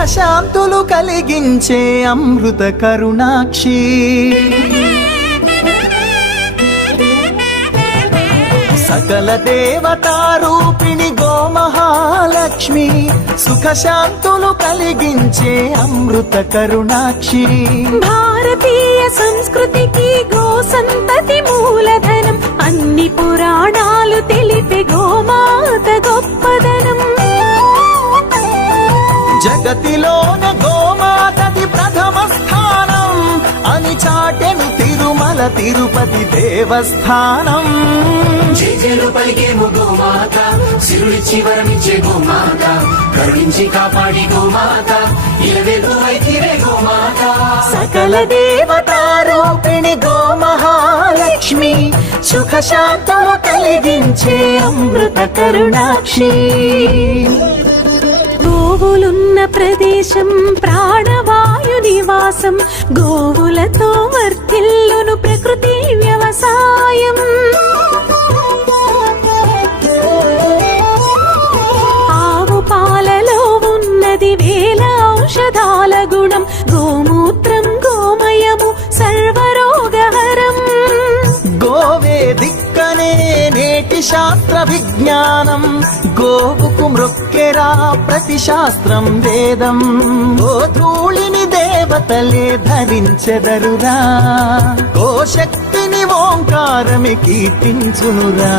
సుఖశాంతులు కలిగించే అమృత కరుణాక్షి. సకల దేవతారూపిణి గోమహాలక్ష్మి, సుఖశాంతులు కలిగించే అమృత కరుణాక్షి. భారతీయ సంస్కృతికి గో సంతతి మూలధనం, అన్ని పురాణాలు తెలిపే గోమాత గొప్పదనం. జగతిలోనే గోమాతది ప్రథమ స్థానం అని చాటెను తిరుమల తిరుపతి దేవస్థానం. జేజేలు పలికేము గోమాత, సిరులిచ్చి వరమిచ్చే గోమాత, కరుణించి కాపాడి గోమాత, ఇలవేలు వైతివే గోమాత. సకల దేవతారూపిణి గోమహాలక్ష్మి, సుఖశాంతము కలిగించే అమృత కరుణాక్షి. గోవులున్న ప్రదేశం ప్రాణవాయు నివాసం, గోవులతో వర్ధిల్లును ప్రకృతి వ్యవసాయం. ఆవు పాలలో ఉన్నది వేల ఔషధాల గుణం, గోమూత్రం గోమయము సర్వరోగహరం. గోవే దిక్కనే నేటి శాస్త్ర విజ్ఞానం, గోవుకు మృక్కెరా ప్రతి శాస్త్రం వేదం. గోధూళిని దేవతలే ధరించెదరురా, గోశక్తిని ఓంకారమే కీర్తించునురా.